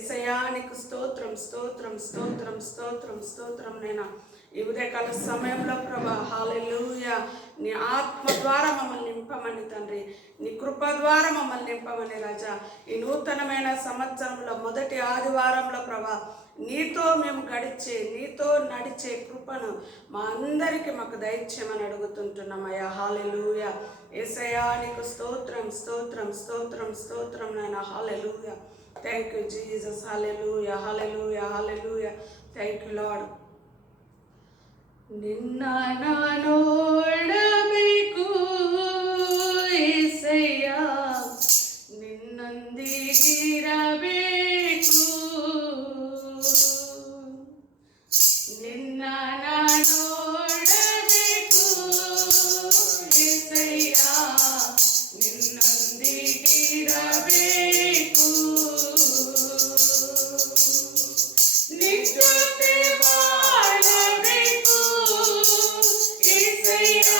యేసయ్యానికి స్తోత్రం స్తోత్రం స్తోత్రం స్తోత్రం స్తోత్రం. నేను ఈ ఉదయకాల సమయంలో ప్రభా హల్లెలూయా, నీ ఆత్మ ద్వారా మమ్మల్ని నింపమని తండ్రి, నీ కృప ద్వారా మమ్మల్ని నింపమని రాజా. ఈ నూతనమైన సంవత్సరంలో మొదటి ఆదివారంలో ప్రభా నీతో మేము నీతో నడిచే కృపను మా అందరికీ మాకు దయచేయమని అడుగుతుంటున్నామయ్యా. హల్లెలూయా. యేసయ్యా నీకు స్తోత్రం స్తోత్రం స్తోత్రం స్తోత్రం నాయనా. హల్లెలూయా. Thank you, Jesus. Hallelujah, hallelujah, hallelujah. Thank you, Lord. ನಿನ್ನ ನೋಡಬೇಕು యేసయ్ಯ, ನಿನ್ನೊಂದಿಗಿರಬೇಕು. ನಿನ್ನ ನೋಡಬೇಕು యేసయ్య, ನಿನ್ನೊಂದಿಗಿರಬೇಕು. ನಿಜತೆ ಬಾಳಬೇಕು యేసయ్ಯ,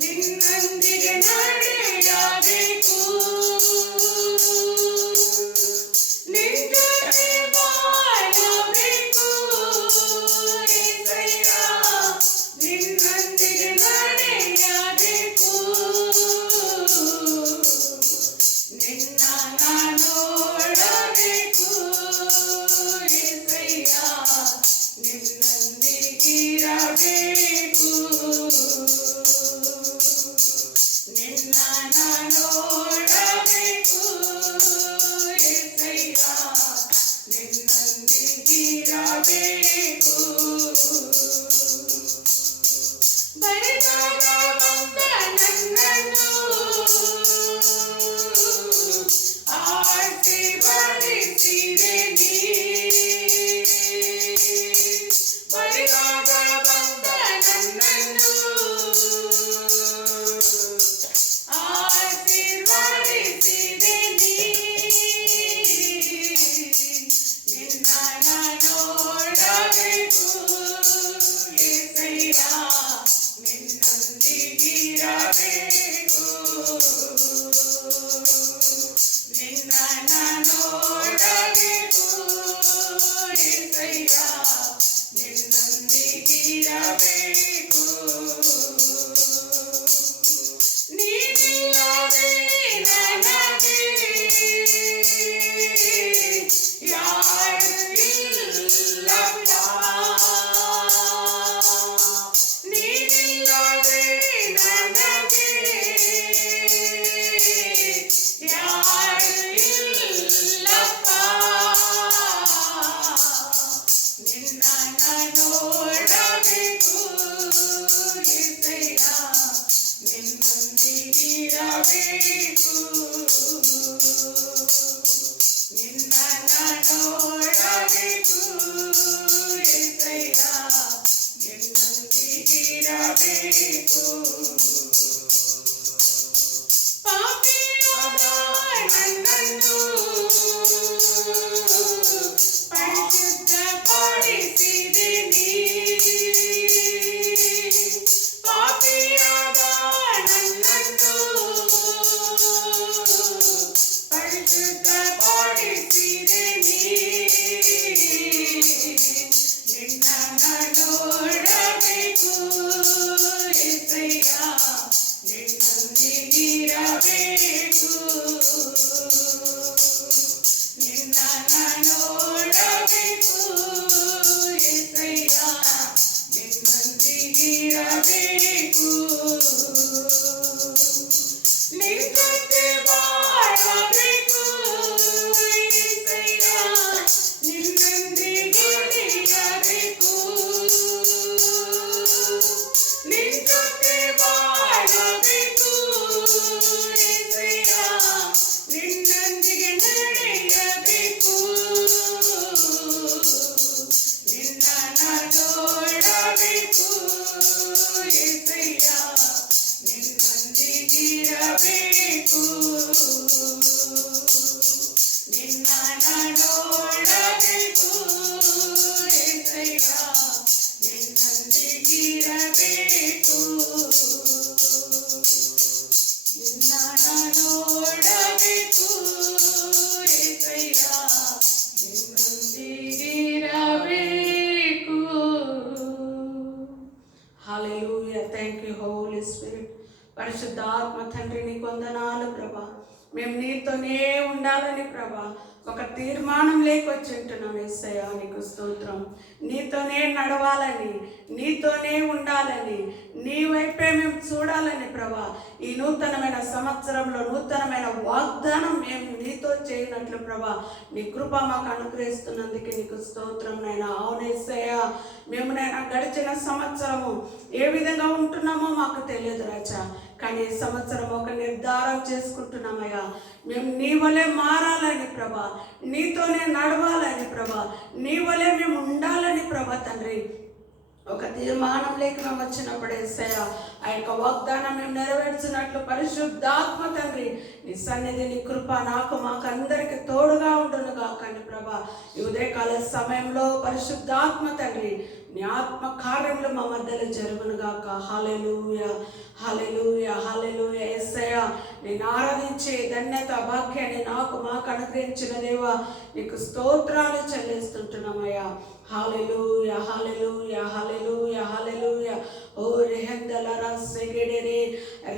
ನಿನ್ನೊಂದಿಗೆ ನಡೆಯಬೇಕು. ನಿಜತೆ ಬಾಳಬೇಕು యేಸಯ್ಯ, ನಿನ್ನೊಂದಿಗೆ ನಡೆಯಬೇಕು. ನಿನ್ನ ನೋಡಬೇಕು యేసయ్ಯ, ನಿನ್ನೊಂದಿಗಿರಬೇಕು. ನಿನ್ನ ನೋಡಬೇಕು యేಸಯ್ಯ, ನಿನ್ನೊಂದಿಗಿರಬೇಕು. ಬರಿದಾಗ ಬಂದ ನನ್ನನ್ನು ಆಶೀರ್ವದಿಸಿದೆ ನೀ. ಬರಿದಾಗ ಬಂದ ನನ್ನನ್ನು ಆಶೀರ್ವದಿಸಿದೆ ನೀ. ನಿನ್ನ ನೋಡಬೇಕು యేಸಯ್ಯ, ನಿನ್ನೊಂದಿಗಿರಬೇಕು. ನಿನ್ನ ನೋಡಬೇಕು యేಸಯ್ಯ, ನಿನ್ನೊಂದಿಗಿರಬೇಕು. ನೀನಿಲ್ಲದೆ ನನಗೆ ಯಾರು ಇಲ್ಲಪ್ಪ. ನೀನಿಲ್ಲದೆ ನನಗೆ ಯಾರು ಇಲ್ಲಪ್ಪ. ನಿನ್ನ ನೋಡಬೇಕು యేಸಯ್ಯ, ನಿನ್ನೊಂದಿಗಿರಬೇಕು. ನಿನ್ನ ನೋಡಬೇಕು యేಸಯ್ಯ, ನಿನ್ನೊಂದಿಗಿರಬೇಕು. ಪಾಪಿಯಾದ ನನ್ನನ್ನು ಪರಿಶುದ್ಧಪಡಿಸಿದೆ ನೀ. ಪಾಪಿಯಾದ ನನ್ನನ್ನು ಪರಿಶುದ್ಧಪಡಿಸಿದೆ ನೀ. ನಿನ್ನ ನೋಡಬೇಕು యేಸಯ್ಯ, ನಿನ್ನೊಂದಿಗಿರಬೇಕು. ನಿನ್ನ ನೋಡಬೇಕು యేಸಯ್ಯ, ನಿನ್ನೊಂದಿಗಿರಬೇಕು. ನಿಜತೆ ಬಾಳಬೇಕು యేಸಯ್ಯ, ನಿನ್ನೊಂದಿಗಿರಬೇಕು. ನಿಜತೆ ಬಾಳಬೇಕು యేಸಯ್ಯ, ನಿನ್ನೊಂದಿಗೆ ನಡೆಯಬೇಕು. ನಿನ್ನ ನೋಡಬೇಕು యేಸಯ್ಯ, ನಿನ್ನೊಂದಿಗಿರಬೇಕು. ನಿನ್ನ ನೋಡಬೇಕು యేಸಯ್ಯ, ನಿನ್ನೊಂದಿಗಿರಬೇಕು. ನಿನ್ನ ನೋಡಬೇಕು యేಸಯ್ಯ, పరిశుద్ధ ఆత్మ తండ్రి నీకు వందనాలు ప్రభా. మేము నీతోనే ఉండాలని ప్రభా ఒక తీర్మానం లేకొచ్చి ఉంటున్నాం యేసయ్య. నీకు స్తోత్రం. నీతోనే నడవాలని, నీతోనే ఉండాలని, నీ వైపే మేము చూడాలని ప్రభా ఈ నూతనమైన సంవత్సరంలో నూతనమైన వాగ్దానం మేము నీతో చేయనట్లు ప్రభా నీ కృప మాకు అనుగ్రహిస్తున్నందుకు నీకు స్తోత్రం నైనా. అవును యేసయ్య, మేము నైనా గడిచిన సంవత్సరము ఏ విధంగా ఉంటున్నామో మాకు తెలియదు రాజా. కానీ ఈ సంవత్సరం ఒక నిర్ధారం చేసుకుంటున్నామయ్యా, మేము నీ వలే మారాలని ప్రభా, నీతోనే నడవాలని ప్రభా, నీ వలే మేము ఉండాలని ప్రభా తండ్రి ఒక తీర్మానం లేక మేము వచ్చినప్పుడు యేసయ్య ఆ యొక్క వాగ్దానం మేము నెరవేర్చినట్లు పరిశుద్ధాత్మ తండ్రి నీ సన్నిధి నీ కృప నాకు మాకు అందరికి తోడుగా ఉండును గాకండి ప్రభా. ఈ ఉదయకాల సమయంలో పరిశుద్ధాత్మ తండ్రి నీ ఆత్మ కార్యములు మా మధ్యలో జరుగును గాక. హల్లెలూయా, హల్లెలూయా, హల్లెలూయా. యేసయ్య, నేను ఆరాధించే ధన్యత భాగ్యాన్ని నాకు మాకు అనుగ్రహించిన దేవా నీకు స్తోత్రాలు చెల్లిస్తుంటున్నామయ్యా. హల్లెలూయా, హల్లెలూయా, హల్లెలూయా, హల్లెలూయా. ఓ రెహందలరా సెగెడెరే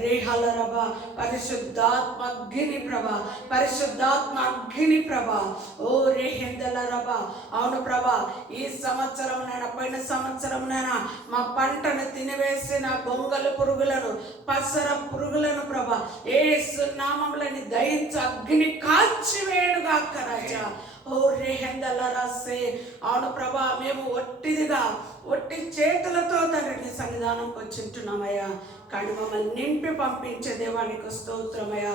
రేహలరబా పరిశుద్ధాత్మ అగ్ని ప్రభా, పరిశుద్ధాత్మ అగ్ని ప్రభా. ఓ రెహందలరబా. అవును ప్రభా, ఈ సంవత్సరంనైనా పోయిన సంవత్సరంనైనా మా పంటను తినివేసిన గొంగలు పురుగులను పసర పురుగులను ప్రభా యేసు నామములని దయించు అగ్ని కాల్చివేయుగాక రాజా. ఓ రేహందలరాసే. అవును ప్రభా, మేము ఒట్టి చేతులతో తండ్రి సన్నిధానంకి వచ్చింటున్నామయ్యా. కానీ మమ్మల్ని నింపి పంపించే దేవానికి స్తోత్రమయ్యా.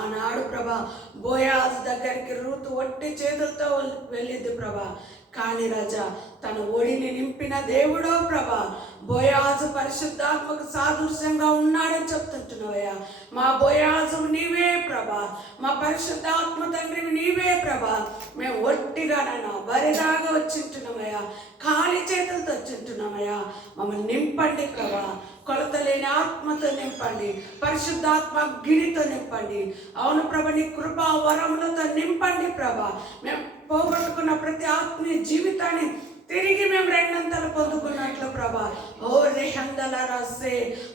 ఆనాడు ప్రభా బోయాజు దగ్గరికి రూతు ఒట్టి చేతులతో వెళ్ళింది ప్రభా. కానీ రాజా తన ఒడిని నింపిన దేవుడో ప్రభా బోయాజు పరిశుద్ధాత్మకు సాదృశ్యంగా ఉన్నాడని చెప్తుంటున్నావయ్యా. మా బోయాజు నీవే ప్రభా, మా పరిశుద్ధాత్మ తండ్రివి నీవే ప్రభా. మేము ఒట్టిగానైనా బరిదాగా వచ్చింటున్నామయ్యా, ఖాళీ చేతులతో వచ్చింటున్నామయ్యా. మమ్మల్ని నింపండి ప్రభా, కొలత లేని ఆత్మతో నింపండి, పరిశుద్ధాత్మ గిరితో నింపండి. అవును ప్రభా, నీ కృపా వరములతో నింపండి ప్రభా. మేము పోగొట్టుకున్న ప్రతి ఆత్మీయ జీవితాన్ని తిరిగి మేము రెండంతలు పొందుకున్నట్లు ప్రభా. ఓ రేహందలరాసే,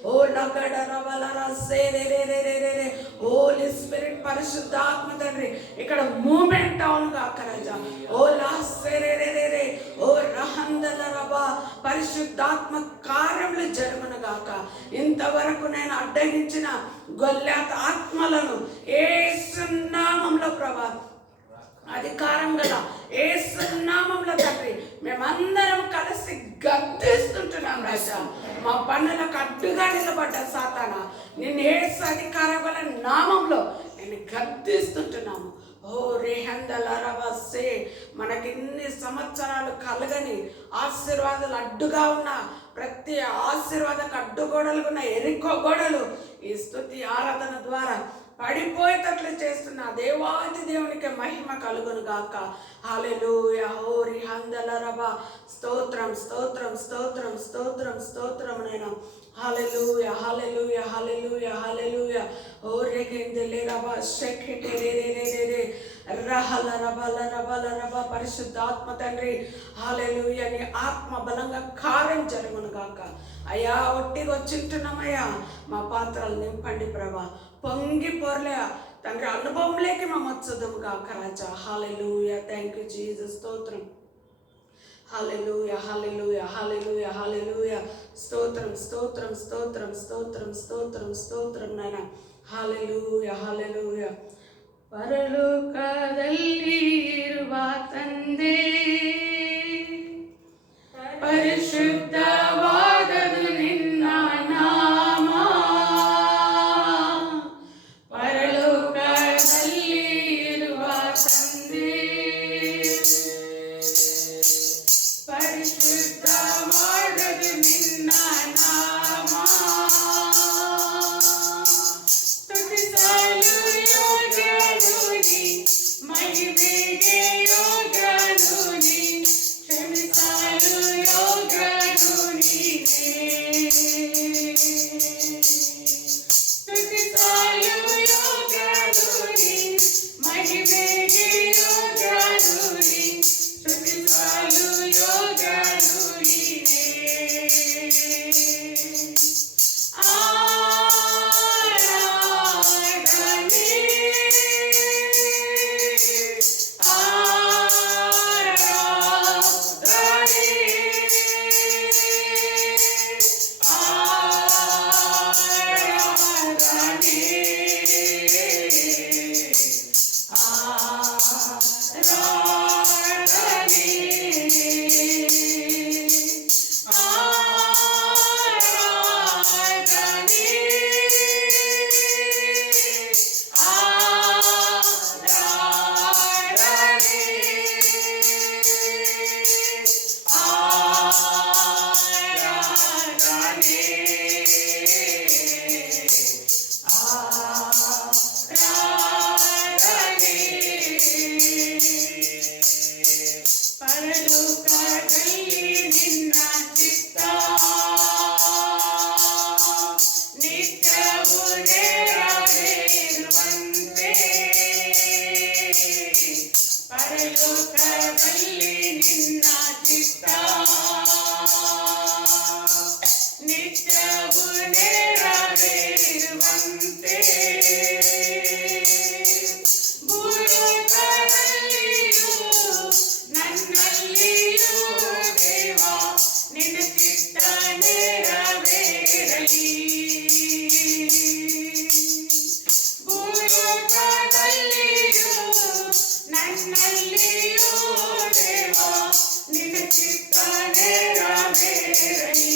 ఓ లగడరవలరాసే రే రే రే రే రే. హోలీ స్పిరిట్ పరిశుద్ధాత్మ తండ్రి ఇక్కడ మూమెంట్ అవును గాక రాజా. ఓ లాసే రే రే రే రే. ఓ రహందలరబా పరిశుద్ధాత్మ కార్యములు జరుగును గాక. ఇంతవరకు నేను అడ్డగించిన గొల్లాత ఆత్మలను యేసు నామములో ప్రభా అధికారం గల యేసు నామములో తండ్రి మేమందరం కలిసి గద్దిస్తుంటున్నాం రాజా. మా పన్నులకు అడ్డుగా నిలబడ్డ సాతానా నిన్ను యేసు అధికారం గల నామంలో నేను గద్దిస్తుంటున్నాము. ఓ రేహందలరవసే. మనకి ఇన్ని సంవత్సరాలు కలగని ఆశీర్వాదాలు అడ్డుగా ఉన్న ప్రతి ఆశీర్వాదకు అడ్డుగోడలు ఉన్న ఎరికో గోడలు ఈ స్తుతి ఆరాధన ద్వారా పడిపోయేటట్లు చేస్తున్న దేవాది దేవునికి మహిమ కలుగును గాక. హల్లెలూయా. హోరి హందలరబా. స్తోత్రం, స్తోత్రం, స్తోత్రం, స్తోత్రం, స్తోత్రం నైనా. హల్లెలూయా, హల్లెలూయా, హల్లెలూయా, హల్లెలూయా. ఓరే గిందెలేరబా షెకెటెరేరేరేరే రహలరబలరబలరబ. పరిశుద్ధాత్మ తండ్రి హల్లెలూయా, నీ ఆత్మ బలంగా కార్యం జరుగును గాక. అయ్యా ఒట్టిగా వచ్చింటున్నామయ్యా, మా పాత్రలు నింపండి ప్రభా. పొంగి పొరలే తండ్రి అనుభవంలోకి మేము వచ్చుదాము గాక రాజా. హల్లెలూయా. Thank you Jesus. స్తోత్రం. హల్లెలూయా, హల్లెలూయా, హల్లెలూయా, హల్లెలూయా. స్తోత్రం, స్తోత్రం, స్తోత్రం, స్తోత్రం, స్తోత్రం, స్తోత్రం నాయనా. హల్లెలూయా, ಹಲ್ಲೆಲೂಯಾ. ಪರಲೋಕದಲ್ಲಿರುವ ತಂದೆ ಪರಿಶುದ್ಧವಾದದು ನಿನ್ನ ನಾಮ. ಪರಲೋಕದಲ್ಲಿರುವ ತಂದೆ ಪರಿಶುದ್ಧವಾದದು ನಿನ್ನ ನಾಮ. ಸ್ತುತಿಸಲು ಯೋಗ್ಯನು ನೀ, ಮಹಿಮೆಗೆ ಯೋಗ್ಯ ಪರಲೋಕದಲ್ಲಿ ನಿನ್ನ ಚಿತ್ತ ನಿತ್ಯವೂ ನೆರವೇರುವಂತೆ ಭೂಲೋಕದಲ್ಲಿಯೂ ನನ್ನಲ್ಲಿಯೂ ದೇವಾ ನಿನ್ನ ಚಿತ್ತ ನೆರವೇರಲಿ. ಭೂಲೋಕದಲ್ಲಿಯೂ ನನ್ನಲ್ಲಿಯೂ ದೇವಾ ನಿನ್ನ ಚಿತ್ತ ನೆರವೇರಲಿ.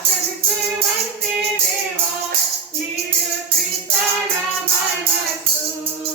ಕ್ಷಮಿಸುವಂತೆ ದೇವಾ ನೀಡು ಕ್ರಿಸ್ತನ ಮನಸ್ಸು.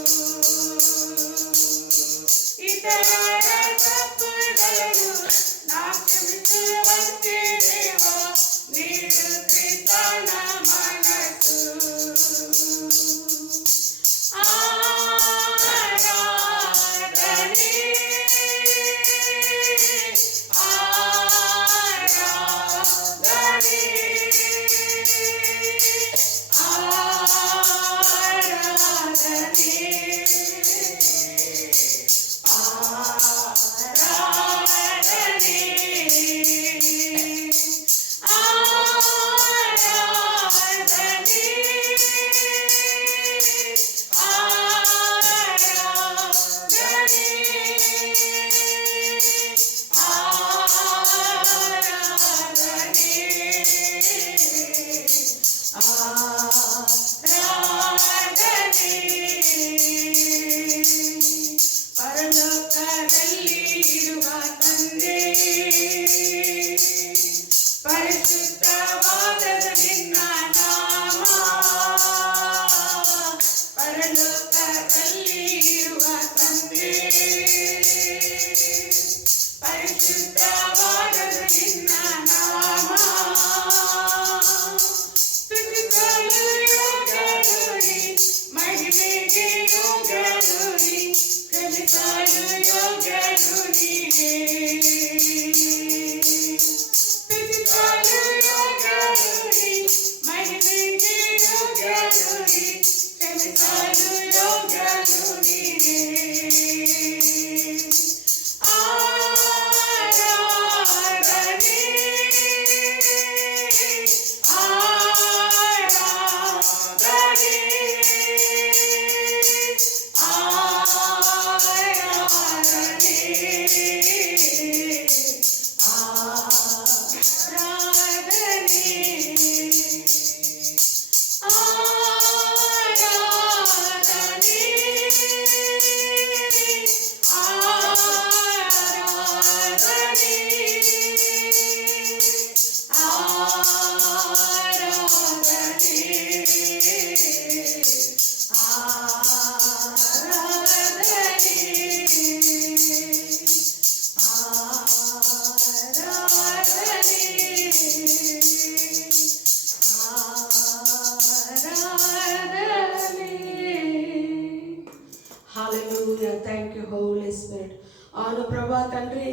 Hallelujah. Thank you holy spirit. అవును ప్రభా తండ్రి,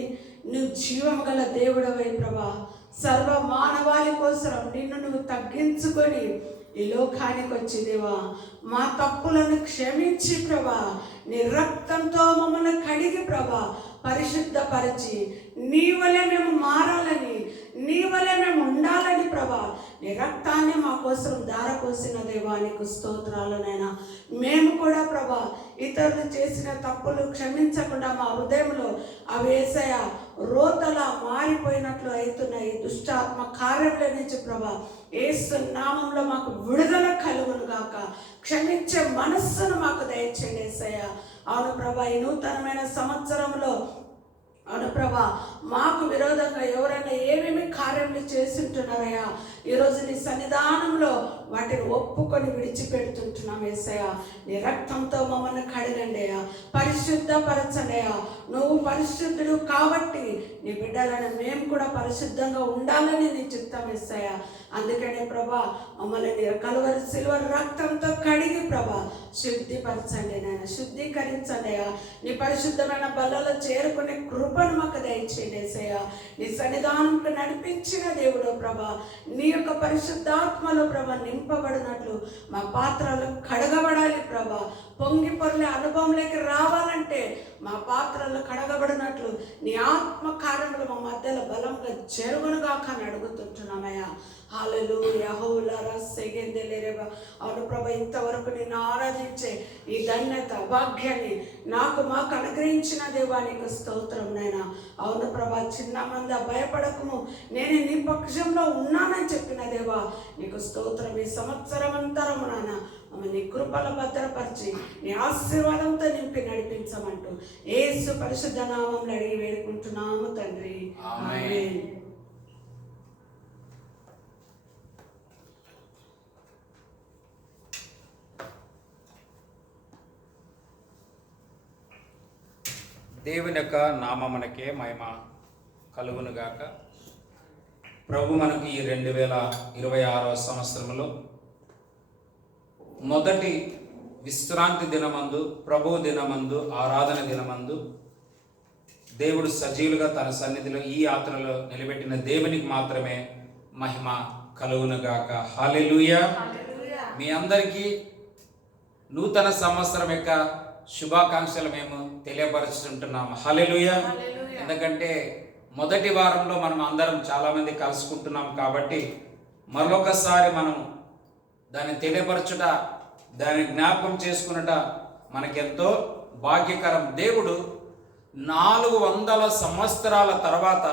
నువ్వు జీవం గల దేవుడవై ప్రభా, సర్వ మానవాళి కోసం నిన్ను నువ్వు తగ్గించుకొని ఈ లోకానికి వచ్చి దేవా, మా తప్పులను క్షమించి ప్రభా, నీ రక్తంతో మమ్మల్ని కడిగి ప్రభా పరిశుద్ధపరిచి నీ వలె మేము మారాలని, నీ వలె మేము ఉండాలని ప్రభా, నీ రక్తాన్ని మా కోసం ధారపోసిన దేవానికి స్తోత్రాలనైనా. మేము కూడా ప్రభా ఇతరులు చేసిన తప్పులు క్షమించకుండా మా హృదయంలో అవి యేసయ్య రోతలా మారిపోయినట్లు అవుతున్నాయి. దుష్టాత్మ కార్యముల నుంచి ప్రభా యేసు నామంలో మాకు విడుదల కలుగును గాక. క్షమించే మనస్సును మాకు దయచేయండి యేసయ్య. అవును ప్రభా, ఈ నూతనమైన సంవత్సరంలో అవును ప్రభా, మాకు విరోధంగా ఎవరైనా ఏమేమి కార్యములు చేస్తుంటున్నారయ్యా, ఈరోజు నీ సన్నిధానంలో వాటిని ఒప్పుకొని విడిచిపెడుతుంటున్నాం యేసయ్య. నీ రక్తంతో మమ్మల్ని కడగండి అయ్యా, పరిశుద్ధపరచండి అయ్యా. నువ్వు పరిశుద్ధుడు కాబట్టి నీ బిడ్డలను మేము కూడా పరిశుద్ధంగా ఉండాలని నీ చిత్తం యేసయ్య. అందుకనే ప్రభా మమ్మల్ని నీ కలువరి సిల్వర్ రక్తంతో కడిగి ప్రభా శుద్ధిపరచండి నాయన, శుద్ధీకరించండి అయ్యా. నీ పరిశుద్ధమైన బల్లలో చేరుకునే కృపను మాకు దయచేయండి యేసయ్య. నీ సన్నిధానంకు నడిపించిన దేవుడు ప్రభా, నీ యొక్క పరిశుద్ధాత్మలో ప్రభా నింపబడినట్లు మా పాత్రలు కడగబడాలి ప్రభా. పొంగి పొరలే అనుభవంలోకి రావాలంటే మా పాత్రలు కడగబడినట్లు నీ ఆత్మ కార్యములు మా మధ్యలో బలంగా జరుగునుగాక అని అడుగుతుంటున్నామయ్యా. హల్లెలూయా. హోలారా సెగెందెలేరేబా. అవును ప్రభా, ఇంతవరకు నిన్ను ఆరాధించే ఈ ధన్యత భాగ్యాన్ని మాకు అనుగ్రహించిన దేవానికి స్తోత్రం నాయనా. అవును ప్రభా, చిన్న మంద భయపడకము, నేను నీ పక్షంలో ఉన్నానని చెప్పిన దేవా నీకు స్తోత్రం. ఈ సంవత్సరం అంతరము నాన్న నీ కృపల భద్రపరిచి నీ ఆశీర్వాదంతో నింపి నడిపించమంటూ యేసు పరిశుద్ధ నామంలో అడిగి వేడుకుంటున్నాము తండ్రి, ఆమేన్. దేవుని యొక్క నామమునకే మహిమ కలుగునుగాక. ప్రభు మనకి ఈ 2026 సంవత్సరంలో మొదటి విశ్రాంతి దినమందు, ప్రభు దినమందు, ఆరాధన దినమందు దేవుడు సజీవులుగా తన సన్నిధిలో ఈ యాత్రలో నిలబెట్టిన దేవునికి మాత్రమే మహిమ కలుగునుగాక. హల్లెలూయా. మీ అందరికీ నూతన సంవత్సరం యొక్క శుభాకాంక్షలు మేము తెలియపరుచుకుంటున్నాము. హల్లెలూయా. ఎందుకంటే మొదటి వారంలో మనం అందరం చాలామంది కలుసుకుంటున్నాం కాబట్టి మరొకసారి మనం దాన్ని తెలియపరచుట, దాన్ని జ్ఞాపకం చేసుకున్నట మనకెంతో భాగ్యకరం. దేవుడు 400 సంవత్సరాల తర్వాత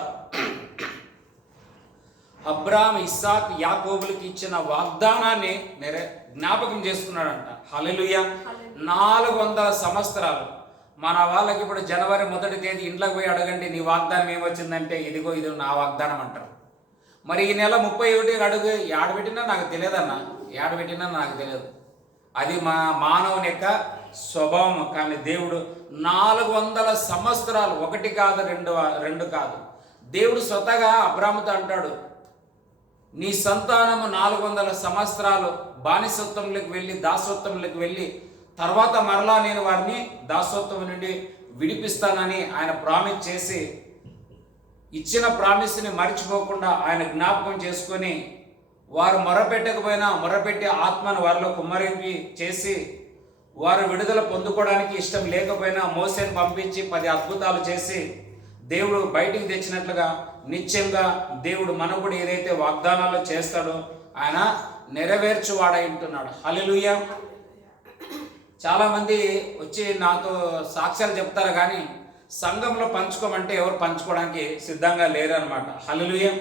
అబ్రాహాము, ఇస్సాకు, యాకోబులకి ఇచ్చిన వాగ్దానాన్ని జ్ఞాపకం చేసుకున్నాడంట. హల్లెలూయా. 400 సంవత్సరాలు. మన వాళ్ళకి ఇప్పుడు జనవరి 1వ తేదీ ఇంట్లోకి పోయి అడగండి నీ వాగ్దానం ఏమొచ్చిందంటే ఇదిగో ఇది నా వాగ్దానం అంటారు. మరి ఈ నెల 31 అడుగు ఏడబెట్టినా నాకు తెలియదన్నా, ఏడబెట్టినా నాకు తెలియదు. అది మానవుని యొక్క స్వభావం. కానీ దేవుడు 400 సంవత్సరాలు, ఒకటి కాదు, రెండు కాదు. దేవుడు స్వతగా అబ్రాహాముతో అంటాడు, నీ సంతానము 400 సంవత్సరాలు బానిసత్వంలోకి వెళ్ళి దాసత్వంలోకి వెళ్ళి తర్వాత మరలా నేను వారిని దాసత్వం నుండి విడిపిస్తానని ఆయన ప్రామిస్ చేసి, ఇచ్చిన ప్రామిస్ని మర్చిపోకుండా ఆయన జ్ఞాపకం చేసుకొని వారు మొరపెట్టకపోయినా మొరపెట్టి ఆత్మను వారిలో కుమ్మరించి చేసి వారు విడుదల పొందుకోవడానికి ఇష్టం లేకపోయినా మోసేని పంపించి 10 అద్భుతాలు చేసి దేవుడు బయటికి తెచ్చినట్లుగా నిత్యంగా దేవుడు మనకు కూడా ఏదైతే వాగ్దానాలు చేస్తాడో ఆయన నెరవేర్చువాడై ఉంటున్నాడు. హల్లెలూయా. చాలామంది వచ్చి నాతో సాక్ష్యాలు చెప్తారు కానీ సంఘంలో పంచుకోమంటే ఎవరు పంచుకోవడానికి సిద్ధంగా లేరు అనమాట. హల్లెలూయా.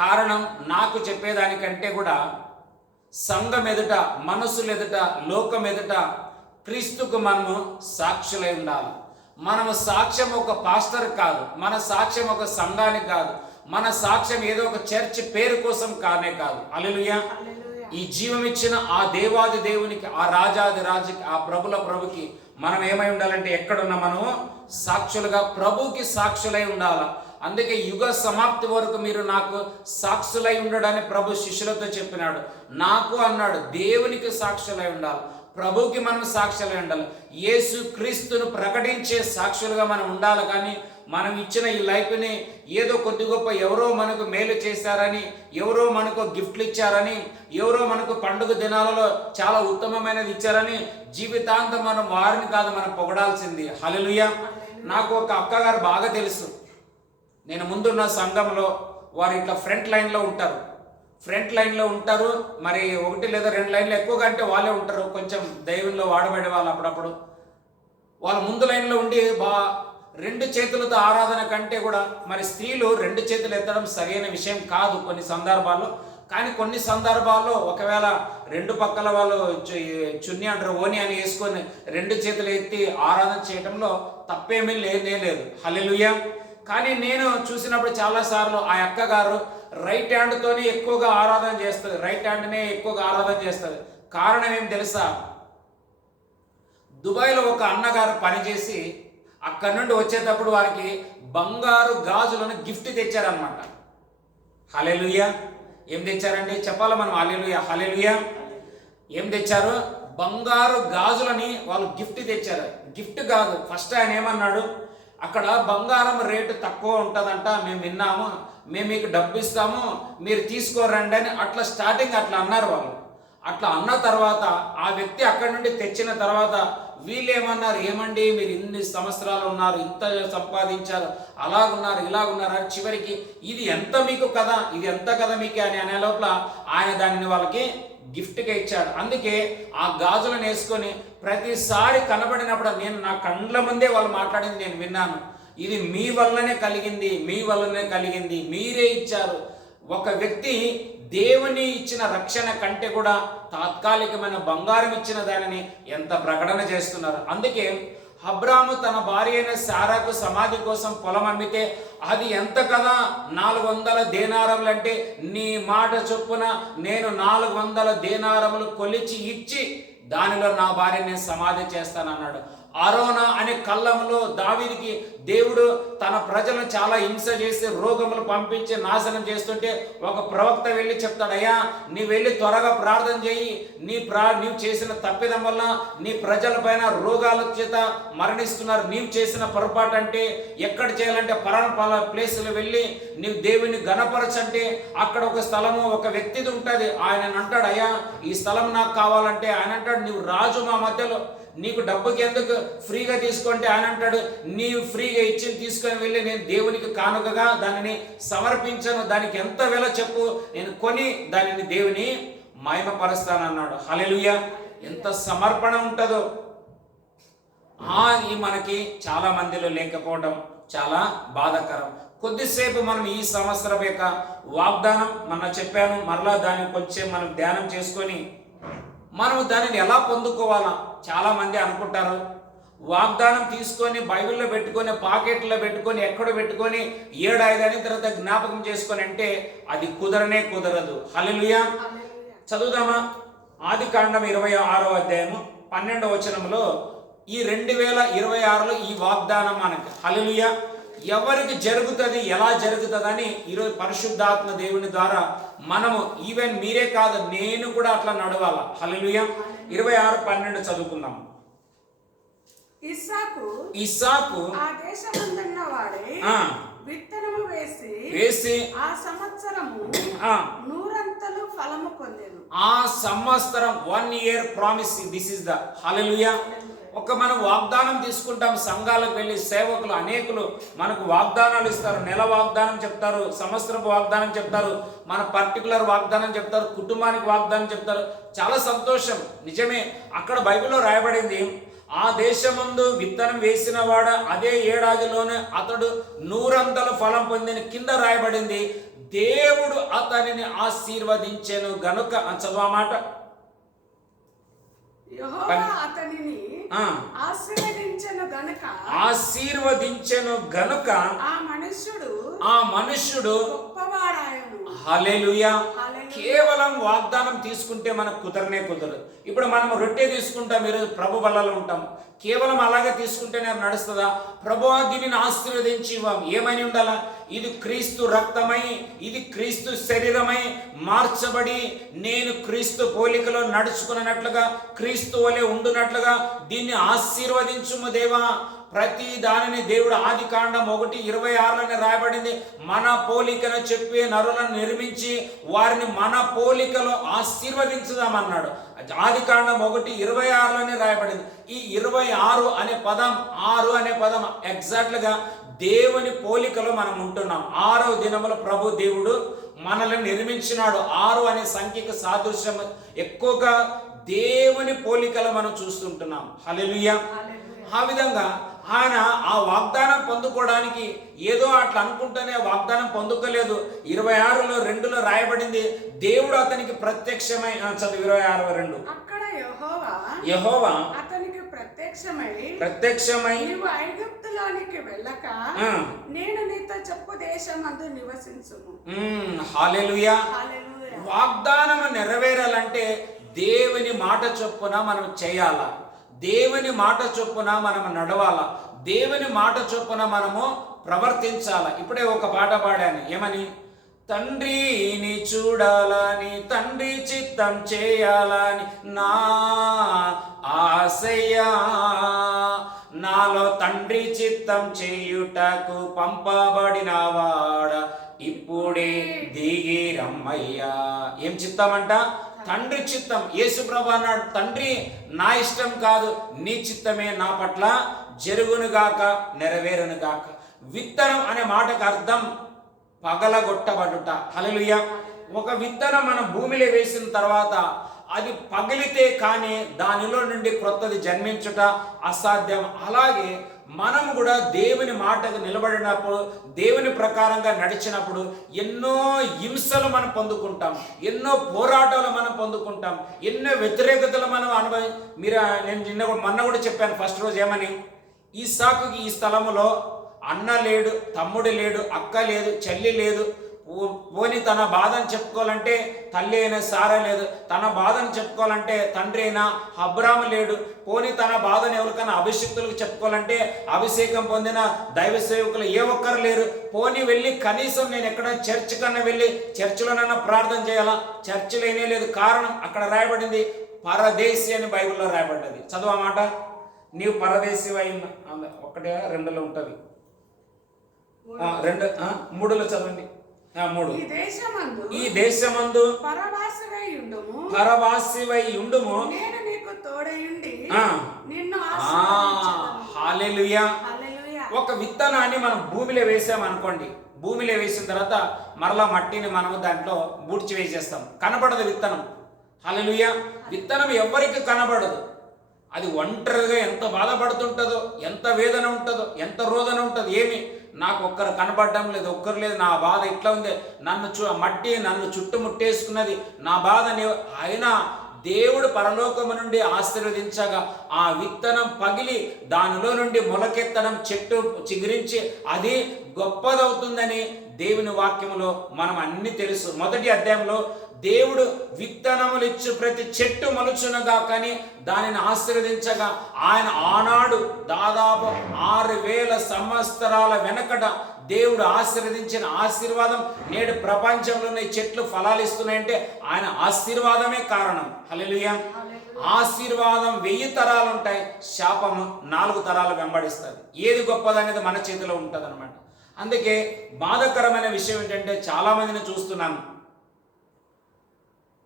కారణం నాకు చెప్పేదానికంటే కూడా సంఘం ఎదుట, మనసుల ఎదుట, లోకం ఎదుట క్రీస్తుకు మనము సాక్షులై ఉండాలి. మనము సాక్ష్యం ఒక పాస్టర్ కాదు, మన సాక్ష్యం ఒక సంఘానికి కాదు, మన సాక్ష్యం ఏదో ఒక చర్చ్ పేరు కోసం కానే కాదు. హల్లెలూయా. ఈ జీవం ఇచ్చిన ఆ దేవాది దేవునికి, ఆ రాజాది రాజుకి, ఆ ప్రభుల ప్రభుకి మనం ఏమై ఉండాలంటే ఎక్కడున్నా మనము సాక్షులుగా ప్రభుకి సాక్షులై ఉండాలి. అందుకే యుగ సమాప్తి వరకు మీరు నాకు సాక్షులై ఉండడని ప్రభు శిష్యులతో చెప్పినాడు. నాకు అన్నాడు దేవునికి సాక్షులై ఉండాలి, ప్రభుకి మనం సాక్షులై ఉండాలి, యేసు క్రీస్తును ప్రకటించే సాక్షులుగా మనం ఉండాలి. కానీ మనం ఇచ్చిన ఈ లైఫ్ని ఏదో కొద్ది గొప్ప ఎవరో మనకు మేలు చేశారని, ఎవరో మనకు గిఫ్ట్లు ఇచ్చారని, ఎవరో మనకు పండుగ దినాలలో చాలా ఉత్తమమైనది ఇచ్చారని జీవితాంతం మనం వారిని కాదు మనం పొగడాల్సింది. హల్లెలూయా. నాకు ఒక అక్కగారు బాగా తెలుసు. నేను ముందున్న సంఘంలో వారు ఇట్లా ఫ్రంట్ లైన్లో ఉంటారు. మరి 1 లేదా 2 లైన్లు ఎక్కువగా అంటే వాళ్ళే ఉంటారు, కొంచెం దైవంలో వాడబడే వాళ్ళు. అప్పుడప్పుడు వాళ్ళ ముందు లైన్లో ఉండి 2 చేతులతో ఆరాధన కంటే కూడా మరి స్త్రీలు 2 చేతులు ఎత్తడం సరైన విషయం కాదు కొన్ని సందర్భాల్లో. కానీ కొన్ని సందర్భాల్లో ఒకవేళ 2 పక్కల వాళ్ళు చున్నీ అంటారు, ఓని అని వేసుకొని 2 చేతులు ఎత్తి ఆరాధన చేయడంలో తప్పేమీ లేదు. హల్లెలూయా. కానీ నేను చూసినప్పుడు చాలాసార్లు ఆ అక్క గారు రైట్ హ్యాండ్తోనే ఎక్కువగా ఆరాధన చేస్తుంది, రైట్ హ్యాండ్నే ఎక్కువగా ఆరాధన చేస్తుంది. కారణం ఏం తెలుసా? దుబాయ్లో ఒక అన్నగారు పనిచేసి అక్కడి నుండి వచ్చేటప్పుడు వారికి బంగారు గాజులను గిఫ్ట్ తెచ్చారనమాట. హల్లెలూయా. ఏం తెచ్చారండి చెప్పాలా మనం? హల్లెలూయా, హల్లెలూయా. ఏం తెచ్చారు? బంగారు గాజులని వాళ్ళు గిఫ్ట్ తెచ్చారు. గిఫ్ట్ కాదు, ఫస్ట్ ఆయన ఏమన్నాడు, అక్కడ బంగారం రేటు తక్కువ ఉంటుందంట, మేము విన్నాము, మేము మీకు డబ్బు ఇస్తాము, మీరు తీసుకోరండి అని అట్లా స్టార్టింగ్ అట్లా అన్నారు వాళ్ళు. అట్లా అన్న తర్వాత ఆ వ్యక్తి అక్కడి నుండి తెచ్చిన తర్వాత వీళ్ళు ఏమన్నారు, ఏమండి మీరు ఇన్ని సంవత్సరాలు ఉన్నారు, ఇంత సంపాదించారు, అలాగున్నారు ఇలాగున్నారు అని చివరికి ఇది ఎంత మీకు కదా, ఇది ఎంత కదా మీకు అని అనే లోపల ఆయన దానిని వాళ్ళకి గిఫ్ట్గా ఇచ్చాడు. అందుకే ఆ గాజులను వేసుకొని ప్రతిసారి కనబడినప్పుడు నేను నా కండ్ల ముందే వాళ్ళు మాట్లాడింది నేను విన్నాను. ఇది మీ వల్లనే కలిగింది, మీ వల్లనే కలిగింది, మీరే ఇచ్చారు. ఒక వ్యక్తి దేవుని ఇచ్చిన రక్షణ కంటే కూడా తాత్కాలికమైన బంగారం ఇచ్చిన దానిని ఎంత ప్రకటన చేస్తున్నారు. అందుకే అబ్రాము తన భార్య అయిన శారాకు సమాధి కోసం పొలం అమ్మితే అది ఎంత కదా, 400 దేనారములు అంటే నీ మాట చొప్పున నేను 400 దేనారములు కొలిచి ఇచ్చి దానిలో నా భార్యని సమాధి చేస్తానన్నాడు. అరోనా అనే కళ్ళంలో దావీదుకి దేవుడు తన ప్రజలను చాలా హింస చేసి రోగములు పంపించి నాశనం చేస్తుంటే ఒక ప్రవక్త వెళ్ళి చెప్తాడు, అయ్యా నీ వెళ్ళి త్వరగా ప్రార్థన చేయి, నీవు చేసిన తప్పిదం వల్ల నీ ప్రజల పైన రోగాల చేత మరణిస్తున్నారు, నీవు చేసిన పొరపాటు అంటే ఎక్కడ చేయాలంటే పలానా ప్లేసులు వెళ్ళి నీవు దేవుని గణపరచంటే అక్కడ ఒక స్థలము ఒక వ్యక్తిది ఉంటుంది. ఆయన అంటాడు, అయ్యా ఈ స్థలం నాకు కావాలంటే ఆయన అంటాడు, నీవు రాజు మా మధ్యలో, నీకు డబ్బుకి ఎందుకు ఫ్రీగా తీసుకుంటే ఆయన అంటాడు, నీవు ఫ్రీగా ఇచ్చి తీసుకొని వెళ్ళి నేను దేవునికి కానుకగా దానిని సమర్పించను, దానికి ఎంత వెల చెప్పు, నేను కొని దానిని దేవుని మహిమపరుస్తానన్నాడు. హల్లెలూయా. ఎంత సమర్పణ ఉంటుందో ఈ మనకి చాలా మందిలో లేకపోవడం చాలా బాధాకరం. కొద్దిసేపు మనం ఈ సంవత్సరం యొక్క వాగ్దానం చెప్పాను, మరలా దాన్ని కొంచెం మనం ధ్యానం చేసుకొని మనము దానిని ఎలా పొందుకోవాలా? చాలా మంది అనుకుంటారు వాగ్దానం తీసుకొని బైబిల్లో పెట్టుకొని పాకెట్లో పెట్టుకొని ఎక్కడ పెట్టుకొని 7-5 అయిన తర్వాత జ్ఞాపకం చేసుకొని అంటే అది కుదరదు. హల్లెలూయా. చదువుదామా? ఆదికాండం 26వ అధ్యాయము 12వ వచనంలో ఈ 2026లో ఈ వాగ్దానం మనకి హల్లెలూయా ఎవరికి జరుగుతుంది, ఎలా జరుగుతుందని ఈరోజు పరిశుద్ధాత్మ దేవుని ద్వారా మనము ఈవెన్ మీరే కాదు నేను కూడా అట్లా నడవాల. హల్లెలూయా. 26:12 చదువుకుందాం. ఇస్సాకు ఆ దేశమందున్న వాడే విత్తనము వేసి ఆ సంవత్సరము 100 ఫలము పొందెను. ఆ సంవత్సరం 1 year promise. This is the hallelujah. మనం వాగ్దానం తీసుకుంటాం, సంఘాలకు వెళ్ళి సేవకులు అనేకులు మనకు వాగ్దానాలు ఇస్తారు. నెల వాగ్దానం చెప్తారు, సంవత్సరపు వాగ్దానం చెప్తారు, మన పర్టికులర్ వాగ్దానం చెప్తారు, కుటుంబానికి వాగ్దానం చెప్తారు. చాలా సంతోషం. నిజమే, అక్కడ బైబిల్లో రాయబడింది, ఆ దేశమందు విత్తనం వేసిన వాడ అదే ఏడాదిలోనే అతడు 100 ఫలం పొందిన. కింద రాయబడింది, దేవుడు అతనిని ఆశీర్వదించెను గనుక. చదవమాట. ఆశీర్వదించెను గనుక ఆ మనుష్యుడు గొప్పవాడాయెను. హల్లెలూయా. కేవలం వాగ్దానం తీసుకుంటే మనకు కుదరదు. ఇప్పుడు మనం రొట్టె తీసుకుంటాం, ఈరోజు ప్రభు బల్లలో ఉంటాం, కేవలం అలాగే తీసుకుంటేనే నడుస్తుందా? ప్రభువా దీనిని ఆశీర్వదించి ఇవ్వం, ఏమని ఉండాలా? ఇది క్రీస్తు రక్తమై, ఇది క్రీస్తు శరీరమై మార్చబడి నేను క్రీస్తు పోలికలో నడుచుకున్నట్లుగా, క్రీస్తు వలె ఉండునట్లుగా దీన్ని ఆశీర్వదించుము దేవా. ప్రతి దానిని దేవుడు ఆదికాండం 1:26 రాయబడింది. మన పోలికను చెప్పి నరులను నిర్మించి వారిని మన పోలికలో ఆశీర్వదించుదామన్నాడు. ఆదికాండం 1:26 రాయబడింది. ఈ 26 అనే పదం, 6 అనే పదం ఎగ్జాక్ట్గా దేవుని పోలికలో మనం ఉంటున్నాం. 6వ దినములో ప్రభు దేవుడు మనల్ని నిర్మించినాడు. 6 అనే సంఖ్యకు సాదృశ్యం ఎక్కువగా దేవుని పోలికలో మనం చూస్తుంటున్నాం. హల్లెలూయా. ఆ విధంగా ఆయన ఆ వాగ్దానం పొందుకోవడానికి ఏదో అట్లా అనుకుంటూనే వాగ్దానం పొందుకోలేదు. 26:2 రాయబడింది, దేవుడు అతనికి ప్రత్యక్షమై, చదువు 26:2. అక్కడ యెహోవా అతనికి ప్రత్యక్షమై నీవు ఐగుప్తులోనికి వెళ్ళక నేను నీతో చెప్పు దేశమందు నివసించుము. హల్లెలూయా. వాగ్దానం నెరవేరాలంటే దేవుని మాట చొప్పున మనం చేయాలా, దేవుని మాట చొప్పున మనం నడవాలా, దేవుని మాట చొప్పున మనము ప్రవర్తించాలా. ఇప్పుడే ఒక పాట పాడాను, ఏమని? తండ్రిని చూడాలని, తండ్రి చిత్తం చేయాలని నా ఆశయ్యా, నాలో తండ్రి చిత్తం చేయుటకు పంపబడినవాడ ఇప్పుడే దిగి రమ్మయ్యా. ఏం చిత్తమంట? తండ్రి చిత్తం. యేసుప్రభు అన్నాడు, తండ్రి నా ఇష్టం కాదు, నీ చిత్తమే నా పట్ల జరుగునుగాక, నెరవేరునుగాక. విత్తనం అనే మాటకు అర్థం పగలగొట్టబడుట. హల్లెలూయా. ఒక విత్తనం మనం భూమిలో వేసిన తర్వాత అది పగిలితే కానీ దానిలో నుండి క్రొత్తది జన్మించుట అసాధ్యం. అలాగే మనం కూడా దేవుని మాటకు నిలబడినప్పుడు, దేవుని ప్రకారంగా నడిచినప్పుడు ఎన్నో హింసలు మనం పొందుకుంటాం, ఎన్నో పోరాటాలు మనం పొందుకుంటాం, ఎన్నో వ్యతిరేకతలు మనం నేను మొన్న కూడా చెప్పాను ఫస్ట్ రోజు, ఏమని? ఇస్సాకుకి ఈ స్థలములో అన్న లేడు, తమ్ముడు లేడు, అక్క లేదు, చెల్లి లేదు. పోని తన బాధను చెప్పుకోవాలంటే తల్లి అయిన సారా లేదు, తన బాధను చెప్పుకోవాలంటే తండ్రి అయినా అబ్రాము లేడు. పోని తన బాధను ఎవరికైనా అభిషేక్తులకు చెప్పుకోవాలంటే అభిషేకం పొందిన దైవ సేవకులు ఏ ఒక్కరు లేరు. పోని వెళ్ళి కనీసం నేను ఎక్కడ చర్చ్ కన్నా వెళ్ళి చర్చిలోనైనా ప్రార్థన చేయాలా, చర్చ్ లేనే లేదు. కారణం అక్కడ రాయబడింది పరదేశి అని బైబిల్లో రాయబడ్డది. చదువు ఆ మాట. నీవు పరదేశి అయిన 1-2 ఉంటుంది, 3లో చదవండి. 3 ఈ దేశమందు పరవాసివై ఉండుము, నేను నీకు తోడయుండి నిన్ను హల్లెలూయా. ఒక విత్తనాన్ని మనం భూమిలో వేసామనుకోండి, భూమిలో వేసిన తర్వాత మరలా మట్టిని మనము దాంట్లో బూడ్చి వేసేస్తాం, కనబడదు విత్తనం. హల్లెలూయా. విత్తనం ఎవరికి కనబడదు. అది ఒంటరిగా ఎంత బాధపడుతుంటుందో, ఎంత వేదన ఉంటుందో, ఎంత రోదన ఉంటుంది. ఏమి నాకు ఒక్కరు కనపడడం లేదు, ఒక్కరు లేదు, నా బాధ ఇట్లా ఉంది, మట్టి నన్ను చుట్టుముట్టేసుకున్నది, నా బాధ. అయినా దేవుడు పరలోకము నుండి ఆశీర్వదించగా ఆ విత్తనం పగిలి దానిలో నుండి మొలకెత్తడం, చెట్టు చిగురించి అది గొప్పదవుతుందని దేవుని వాక్యములో మనం అన్ని తెలుసు. 1వ అధ్యాయంలో దేవుడు విత్తనములు ఇచ్చు ప్రతి చెట్టు మొలుచునగా కానీ దానిని ఆశీర్వదించగా ఆయన ఆనాడు దాదాపు 6000 సంవత్సరాల వెనకట దేవుడు ఆశీర్వదించిన ఆశీర్వాదం నేడు ప్రపంచంలోనే చెట్లు ఫలాలు ఇస్తున్నాయంటే ఆయన ఆశీర్వాదమే కారణం. హల్లెలూయా. ఆశీర్వాదం 1000 తరాలు ఉంటాయి, శాపము 4 తరాలు వెంబడిస్తుంది. ఏది గొప్పదనేది మన చేతిలో ఉంటుంది అనమాట. అందుకే బాధాకరమైన విషయం ఏంటంటే చాలా మందిని చూస్తున్నాను,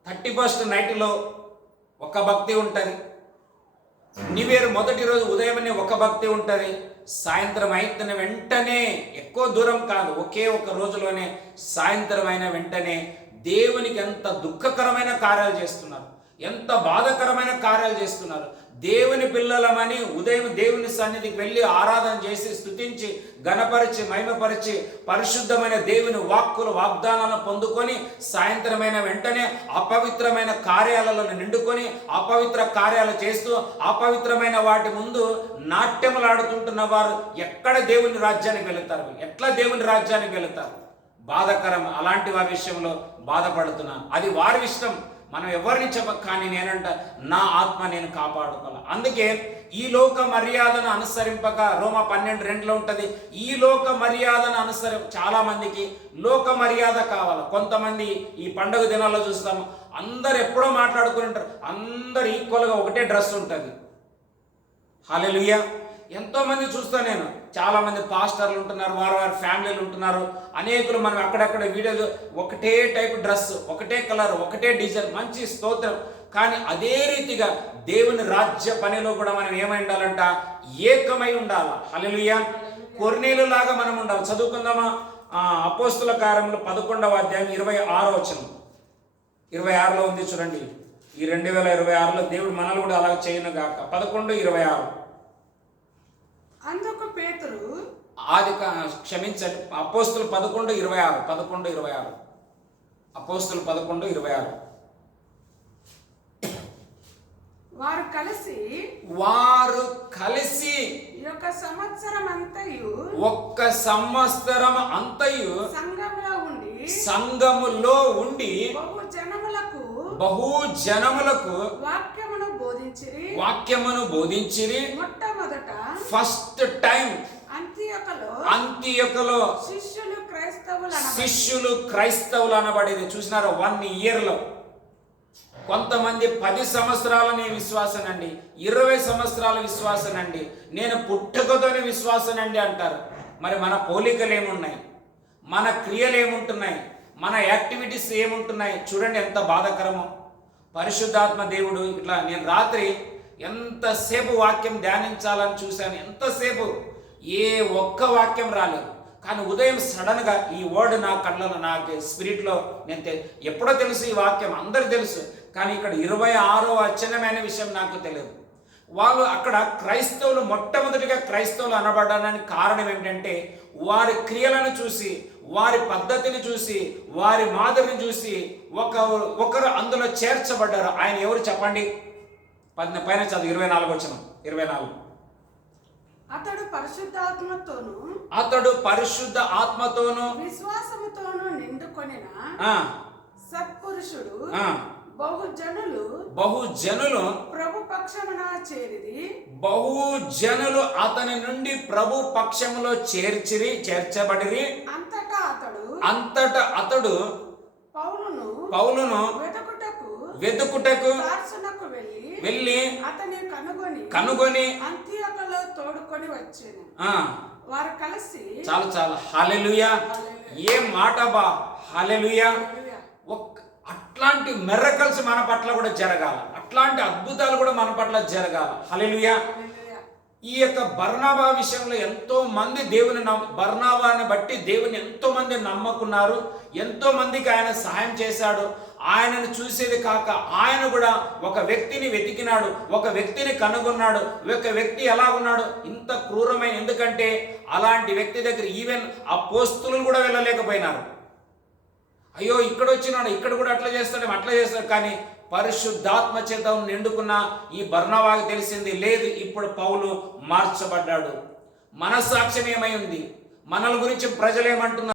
31st నైట్లో ఒక భక్తి ఉంటుంది, న్యూ ఇయర్ మొదటి రోజు ఉదయమనే ఒక భక్తి ఉంటుంది, సాయంత్రం అయిన వెంటనే, ఎక్కువ దూరం కాదు, ఒకే ఒక రోజులోనే సాయంత్రం అయిన వెంటనే దేవునికి ఎంత దుఃఖకరమైన కార్యాలు చేస్తున్నారు, ఎంత బాధాకరమైన కార్యాలు చేస్తున్నారు. దేవుని పిల్లలమని ఉదయం దేవుని సన్నిధికి వెళ్ళి ఆరాధన చేసి స్తుతించి ఘనపరిచి మహిమపరిచి పరిశుద్ధమైన దేవుని వాగ్దానాలను పొందుకొని సాయంత్రమైన వెంటనే అపవిత్రమైన కార్యాలలో నిండుకొని అపవిత్ర కార్యాలు చేస్తూ అపవిత్రమైన వాటి ముందు నాట్యములాడుతుంటున్న వారు ఎక్కడ దేవుని రాజ్యానికి వెళుతారు? ఎట్లా దేవుని రాజ్యానికి వెళుతారు? బాధకరం, అలాంటి వారి విషయంలో బాధపడుతున్నా. అది వారి ఇష్టం, మనం ఎవరిని చెప్పక. కానీ నేనంట నా ఆత్మ నేను కాపాడుకోవాలి. అందుకే ఈ లోక మర్యాదను అనుసరింపక, రోమా 12:2 ఉంటుంది, ఈ లోక మర్యాదను చాలా మందికి లోక మర్యాద కావాలి. కొంతమంది ఈ పండుగ దినాల్లో చూస్తాము, అందరు ఎప్పుడో మాట్లాడుకుని ఉంటారు, అందరు ఈక్వల్గా ఒకటే డ్రెస్ ఉంటుంది. హల్లెలూయా. ఎంతో మంది చూస్తాను నేను, చాలా మంది పాస్టర్లు ఉంటున్నారు, వారి ఫ్యామిలీలు ఉంటున్నారు, అనేకులు మనం అక్కడక్కడ వీడియోలు, ఒకటే టైప్ డ్రెస్, ఒకటే కలర్, ఒకటే డిజైన్, మంచి స్తోత్రం. కానీ అదే రీతిగా దేవుని రాజ్య పనిలో కూడా మనం ఏమై ఉండాలంట, ఏకమై ఉండాలి. హల్లెలూయా. కొర్నేలు లాగా మనం ఉండాలి. చదువుకుందామా? అపోస్తుల కార్యములు 11వ అధ్యాయం 26వ వచనం. 26లో ఉంది చూడండి. ఈ 2026లో దేవుడు మనల్ని కూడా అలా చేయను గాక. 11:26. అందుకు పేతురు, క్షమించండి, అపోస్తులు 11:26. 11:26. అపోస్తులు 11:26. వారు కలిసి ఈ యొక్క ఒక్క సంవత్సరం అంతయు సంఘములో ఉండి బహు జనములకు వాక్యమును బోధించిరి. మొట్టమొదట ఫస్ట్ టైం అంతియొకలో శిష్యులు క్రైస్తవులు అనబడేది. చూసినారా? 1 ఇయర్లో కొంతమంది 10 సంవత్సరాలని విశ్వాసనండి, 20 సంవత్సరాల విశ్వాసనండి, నేను పుట్టుకతోనే విశ్వాసనండి అంటారు. మరి మన పోలికలు ఏమున్నాయి, మన క్రియలు ఏముంటున్నాయి, మన యాక్టివిటీస్ ఏముంటున్నాయి? చూడండి ఎంత బాధాకరమో. పరిశుద్ధాత్మ దేవుడు ఇట్లా, నేను రాత్రి ఎంతసేపు వాక్యం ధ్యానించాలని చూశాను, ఎంతసేపు ఏ ఒక్క వాక్యం రాలేదు. కానీ ఉదయం సడన్గా ఈ వర్డ్ నా కళ్ళలో, నాకు స్పిరిట్లో, నేను ఎప్పుడో తెలుసు ఈ వాక్యం, అందరు తెలుసు. కానీ ఇక్కడ 26వ అచ్చనమైన విషయం నాకు తెలియదు. వాళ్ళు అక్కడ క్రైస్తవులు, మొట్టమొదటిగా క్రైస్తవులు అనబడడానికి కారణం ఏమిటంటే, వారి క్రియలను చూసి, వారి పద్ధతిని చూసి, వారి మాదిరిని చూసి ఒకరు అందులో చేర్చబడ్డారు. ఆయన ఎవరు చెప్పండి? పైన చదువు, 24 వచనం. 24. అతడు పరిశుద్ధ ఆత్మతోను విశ్వాసముతోను నిండుకొనిన సత్పురుషుడు, బహుజనులు ప్రభు పక్షమున చేరిది. బహుజనులు అతని నుండి ప్రభు పక్షములో చేర్చబడిరి. అంతటా అతడు పౌలును వెతుకుటకు వెళ్ళి అతని కనుగొని అంతియొకలో తోడుకొని వచ్చాను. వారు కలిసి చాలా హల్లెలూయా. ఏ మాట బా, హల్లెలూయా. అట్లాంటి మిరకల్స్ మన పట్ల కూడా జరగాల, అట్లాంటి అద్భుతాలు కూడా మన పట్ల జరగాల. హల్లెలూయా. ఈ యొక్క బర్నబా విషయంలో ఎంతో మంది బర్నబాని బట్టి దేవుని ఎంతో మంది నమ్మకున్నారు, ఎంతో మందికి ఆయన సహాయం చేశాడు. ఆయనను చూసేది కాక ఆయన కూడా ఒక వ్యక్తిని వెతికినాడు, ఒక వ్యక్తిని కనుగొన్నాడు. ఒక వ్యక్తి ఎలా ఉన్నాడు, ఇంత క్రూరమైన, ఎందుకంటే అలాంటి వ్యక్తి దగ్గర ఈవెన్ అపోస్తలులు కూడా వెళ్ళలేకపోయినారు. అయ్యో ఇక్కడ వచ్చినాడు, ఇక్కడ కూడా అట్లా చేస్తాడు. కానీ పరిశుద్ధాత్మ చేత నిండుకున్న ఈ బర్నబాకి తెలిసింది, లేదు ఇప్పుడు పౌలు మార్చబడ్డాడు. మన సాక్ష్యం ఏమై ఉంది, మనల గురించి ప్రజలు ఏమంటున్నారు?